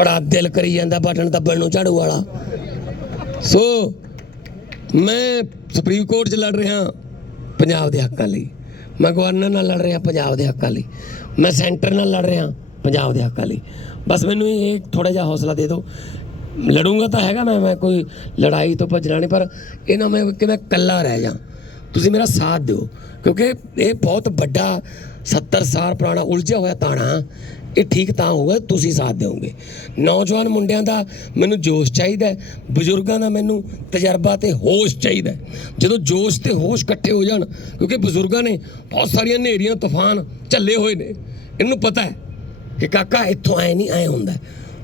ਬੜਾ ਦਿਲ ਕਰੀ ਜਾਂਦਾ ਬਟਨ ਦੱਬਣ ਨੂੰ ਝਾੜੂ ਵਾਲਾ। ਸੋ ਮੈਂ ਸੁਪਰੀਮ ਕੋਰਟ 'ਚ ਲੜ ਰਿਹਾ ਪੰਜਾਬ ਦੇ ਹੱਕਾਂ ਲਈ। ਮੈਂ ਗਵਰਨਰ ਨਾਲ ਲੜ ਰਿਹਾ ਪੰਜਾਬ ਦੇ ਹੱਕਾਂ ਲਈ। ਮੈਂ ਸੈਂਟਰ ਨਾਲ ਲੜ ਰਿਹਾ ਪੰਜਾਬ ਦੇ ਹੱਕਾਂ ਲਈ। ਬਸ ਮੈਨੂੰ ਇਹ ਥੋੜਾ ਜਿਹਾ ਹੌਸਲਾ ਦੇ ਦਿਓ। ਲੜੂੰਗਾ ਤਾਂ ਹੈਗਾ ਮੈਂ ਮੈਂ ਕੋਈ ਲੜਾਈ ਤੋਂ ਭੱਜਣਾ ਨਹੀਂ, ਪਰ ਇਹਨਾਂ ਮੈਂ ਕਿ ਮੈਂ ਇਕੱਲਾ ਰਹਿ ਜਾ। ਤੁਸੀਂ ਮੇਰਾ ਸਾਥ ਦਿਓ। ਕਿਉਂਕਿ ਇਹ ਬਹੁਤ ਵੱਡਾ 70 ਸਾਲ ਪੁਰਾਣਾ ਉਲਝਿਆ ਹੋਇਆ ਤਾਣਾ, ਇਹ ਠੀਕ ਤਾਂ ਹੋਊਗਾ, ਤੁਸੀਂ ਸਾਥ ਦਿਓਗੇ। ਨੌਜਵਾਨ ਮੁੰਡਿਆਂ ਦਾ ਮੈਨੂੰ ਜੋਸ਼ ਚਾਹੀਦਾ ਬਜ਼ੁਰਗਾਂ ਦਾ ਮੈਨੂੰ ਤਜਰਬਾ ਤੇ ਹੋਸ਼ ਚਾਹੀਦਾ ਜਦੋਂ ਜੋਸ਼ ਤੇ ਹੋਸ਼ ਇਕੱਠੇ ਹੋ ਜਾਣ, ਕਿਉਂਕਿ ਬਜ਼ੁਰਗਾਂ ਨੇ ਬਹੁਤ ਸਾਰੀਆਂ ਹਨੇਰੀਆਂ, ਤੂਫਾਨ ਝੱਲੇ ਹੋਏ ਨੇ, ਇਹਨੂੰ ਪਤਾ ਹੈ ਕਿ ਕਾਕਾ ਇੱਥੋਂ ਆਏ ਨਹੀਂ, ਆਏ ਹੁੰਦਾ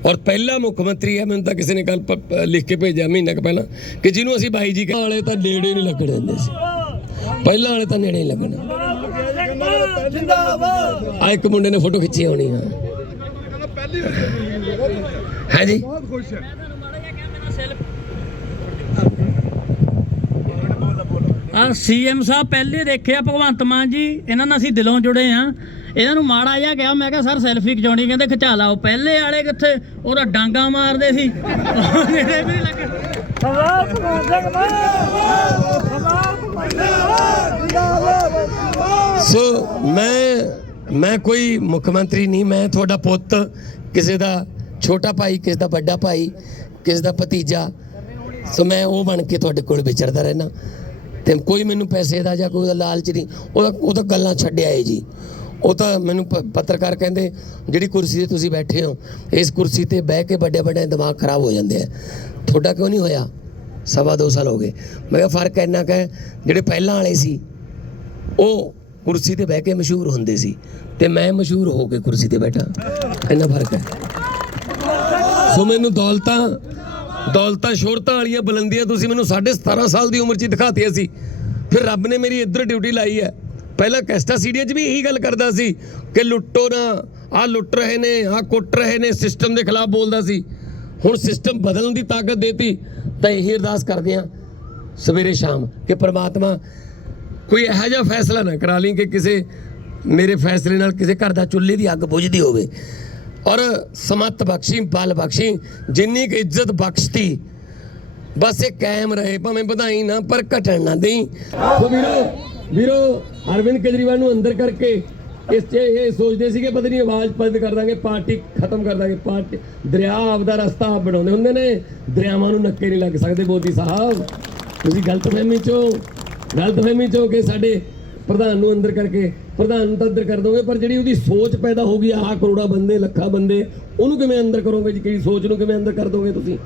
ਔਰ ਪਹਿਲਾ ਮੁੱਖ ਮੰਤਰੀ ਹੈ, ਮੈਨੂੰ ਤਾਂ ਕਿਸੇ ਨੇ ਕੱਲ ਲਿਖ ਕੇ ਭੇਜਿਆ ਮਹੀਨਾ ਕੁ ਪਹਿਲਾਂ, ਕਿ ਜਿਹਨੂੰ ਅਸੀਂ ਬਾਈ ਜੀ ਕਹਿੰਦੇ ਵਾਲੇ ਤਾਂ ਨੇੜੇ ਨਹੀਂ ਲੱਗਣ ਦਿੰਦੇ ਸੀ। ਪਹਿਲਾਂ ਵਾਲੇ ਤਾਂ ਨੇੜੇ ਨਹੀਂ ਲੱਗਣੇ। ਆ ਇੱਕ ਮੁੰਡੇ ਨੇ ਫੋਟੋ ਖਿੱਚੀ ਹੋਣੀ ਹਾਂ। ਹੈ ਜੀ? ਆ ਸੀਐਮ ਸਾਹਿਬ ਪਹਿਲੇ ਦੇਖਿਆ ਭਗਵੰਤ ਮਾਨ ਜੀ ਇਹਨਾਂ ਨਾਲ ਅਸੀਂ ਦਿਲੋਂ ਜੁੜੇ ਆ ਇਹਨਾਂ ਨੂੰ ਮਾੜਾ ਜਿਹਾ ਕਿਹਾ ਮੈਂ ਕਿਹਾ ਸਰ ਸੈਲਫੀ ਖਿਚਾਉਣੀ ਕਹਿੰਦੇ ਖਿਚਾ ਲਾਓ ਪਹਿਲੇ ਵਾਲੇ ਕਿੱਥੇ ਉਹਦਾ ਡਾਂਗਾ ਮਾਰਦੇ ਸੀ। ਨੇੜੇ ਵੀ ਨਹੀਂ ਲੱਗੇ ਸੋ ਮੈਂ ਮੈਂ ਕੋਈ ਮੁੱਖ ਮੰਤਰੀ ਨਹੀਂ, ਮੈਂ ਤੁਹਾਡਾ ਪੁੱਤ, ਕਿਸੇ ਦਾ ਛੋਟਾ ਭਾਈ, ਕਿਸੇ ਦਾ ਵੱਡਾ ਭਾਈ, ਕਿਸੇ ਦਾ ਭਤੀਜਾ, ਸੋ ਮੈਂ ਉਹ ਬਣ ਕੇ ਤੁਹਾਡੇ ਕੋਲ ਵਿਚਰਦਾ ਰਹਿਣਾ ਤੇ ਕੋਈ ਮੈਨੂੰ ਪੈਸੇ ਦਾ ਜਾਂ ਕੋਈ ਉਹਦਾ ਲਾਲਚ ਨਹੀਂ, ਉਹਦਾ ਉਹ ਤਾਂ ਗੱਲਾਂ ਛੱਡਿਆ ਏ ਜੀ। ਉਹ ਤਾਂ ਮੈਨੂੰ ਪ- ਪੱਤਰਕਾਰ ਕਹਿੰਦੇ, ਜਿਹੜੀ ਕੁਰਸੀ ਤੇ ਤੁਸੀਂ ਬੈਠੇ ਹੋ, ਇਸ ਕੁਰਸੀ ਤੇ ਬਹਿ ਕੇ ਵੱਡੇ ਵੱਡੇ ਦਿਮਾਗ ਖਰਾਬ ਹੋ ਜਾਂਦੇ ਆ। ਤੁਹਾਡਾ ਕਿਉਂ ਨਹੀਂ ਹੋਇਆ? ਸਵਾ ਦੋ ਸਾਲ ਹੋ ਗਏ। ਮੈਂ ਕਿਹਾ ਫ਼ਰਕ ਇੰਨਾ ਕੁ ਜਿਹੜੇ ਪਹਿਲਾਂ ਵਾਲੇ ਸੀ, ਉਹ ਕੁਰਸੀ ਤੇ ਬਹਿ ਕੇ ਮਸ਼ਹੂਰ ਹੁੰਦੇ ਸੀ। ਤੇ ਮੈਂ ਮਸ਼ਹੂਰ ਹੋ ਕੇ ਕੁਰਸੀ ਤੇ ਬੈਠਾ। ਇੰਨਾ ਫ਼ਰਕ ਹੈ। ਸੋ ਮੈਨੂੰ ਦੌਲਤਾਂ ਦੌਲਤਾਂ ਸ਼ੋਹਰਤਾਂ ਵਾਲੀਆਂ ਬੁਲੰਦੀਆਂ ਤੁਸੀਂ ਮੈਨੂੰ 17.5 ਸਾਲ ਦੀ ਉਮਰ 'ਚ ਦਿਖਾਤੀਆਂ ਸੀ। ਫਿਰ ਰੱਬ ਨੇ ਮੇਰੀ ਇੱਧਰ ਡਿਊਟੀ ਲਾਈ ਹੈ। ਪਹਿਲਾਂ ਕੈਸਟਾ ਸੀਡੀਆ 'ਚ ਵੀ ਇਹੀ ਗੱਲ ਕਰਦਾ ਸੀ ਕਿ ਲੁੱਟੋ ਨਾ ਆ ਲੁੱਟ ਰਹੇ ਨੇ ਆ ਕੁੱਟ ਰਹੇ ਨੇ, ਸਿਸਟਮ ਦੇ ਖਿਲਾਫ ਬੋਲਦਾ ਸੀ। ਹੁਣ ਸਿਸਟਮ ਬਦਲਣ ਦੀ ਤਾਕਤ ਦੇਤੀ ਤਾਂ ਇਹੀ ਅਰਦਾਸ ਕਰਦੇ ਆ ਸਵੇਰੇ ਸ਼ਾਮ ਕਿ ਪ੍ਰਮਾਤਮਾ ਕੋਈ ਇਹੋ ਜਿਹਾ ਫੈਸਲਾ ਨਾ ਕਰਾ ਲਈ ਕਿ ਕਿਸੇ ਮੇਰੇ ਫੈਸਲੇ ਨਾਲ ਕਿਸੇ ਘਰ ਦਾ ਚੁੱਲ੍ਹੇ ਦੀ ਅੱਗ ਬੁਝਦੀ ਹੋਵੇ। ਔਰ ਸਮਤ ਬਖਸ਼ੀ, ਬਲ ਬਖਸ਼ੀ, ਜਿੰਨੀ ਕੁ ਇੱਜ਼ਤ ਬਖਸ਼ਤੀ, ਬਸ ਇਹ ਕਾਇਮ ਰਹੇ, ਭਾਵੇਂ ਵਧਾਈ ਨਾ, ਪਰ ਘਟਣ ਨਾ ਦੇਈ। ਸੋ ਵੀਰੋ ਵੀਰੋ, ਅਰਵਿੰਦ ਕੇਜਰੀਵਾਲ ਨੂੰ ਅੰਦਰ ਕਰਕੇ ਇਸ 'ਚ ਇਹ ਸੋਚਦੇ ਸੀ ਕਿ ਪਤਾ ਨਹੀਂ ਆਵਾਜ਼ ਬੰਦ ਕਰ ਦਾਂਗੇ, ਪਾਰਟੀ ਖਤਮ ਕਰ ਦਾਂਗੇ, ਪਾਰਟੀ, ਦਰਿਆ ਆਪਦਾ ਰਸਤਾ ਆਪ ਬਣਾਉਂਦੇ ਹੁੰਦੇ ਨੇ, ਦਰਿਆਵਾਂ ਨੂੰ ਨੱਕੇ ਨਹੀਂ ਲੱਗ ਸਕਦੇ ਮੋਦੀ ਸਾਹਿਬ। ਤੁਸੀਂ ਗਲਤ ਗਲਤਫਹਿਮੀ ਚੋਂ ਗਲਤਫਹਿਮੀ ਚੋਂ ਕਿ ਸਾਡੇ ਪ੍ਰਧਾਨ ਨੂੰ ਅੰਦਰ ਕਰਕੇ, ਪ੍ਰਧਾਨ ਨੂੰ ਤਾਂ ਅੰਦਰ ਕਰ ਦੋਗੇ, ਪਰ ਜਿਹੜੀ ਉਹਦੀ ਸੋਚ ਪੈਦਾ ਹੋ ਗਈ ਆਹ ਕਰੋੜਾ ਬੰਦੇ, ਲੱਖਾਂ ਬੰਦੇ, ਉਹਨੂੰ ਕਿਵੇਂ ਅੰਦਰ ਕਰੋਗੇ ਜੀ? ਕਿਹੜੀ ਸੋਚ ਨੂੰ ਕਿਵੇਂ ਅੰਦਰ ਕਰ ਦੋਗੇ ਤੁਸੀਂ?